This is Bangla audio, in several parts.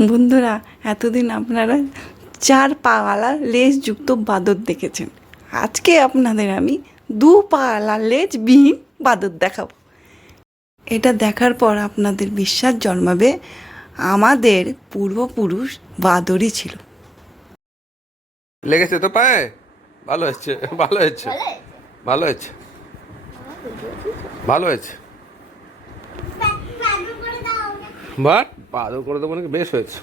বন্ধুরা এতদিন আপনারা চার পাওয়ালা লেজযুক্ত বাদর দেখেছেন আজকে আপনাদের আমি দু পাওয়ালা লেজবিহীন বাদর দেখাবো এটা দেখার পর আপনাদের বিশ্বাস জন্মাবে আমাদের পূর্বপুরুষ বাদরই ছিল লেগেছে তো পায়ে ভালো হয়েছে ভালো হয়েছে ভালো হয়েছে ভালো হয়েছে বাট পাদর করে দেবো নাকি? বেশ হয়েছে।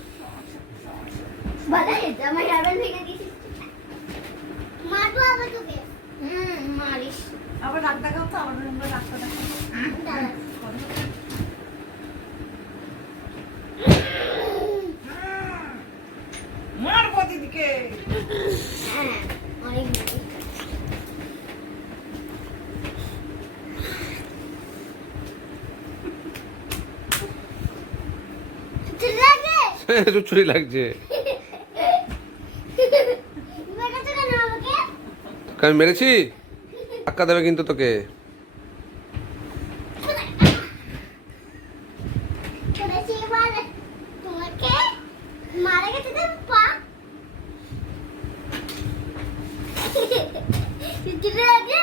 মারবো দিদিকে। চুচুরি লাগছে। আমি মেরেছি? ধাক্কা দেবে কিন্তু তোকে। লাগে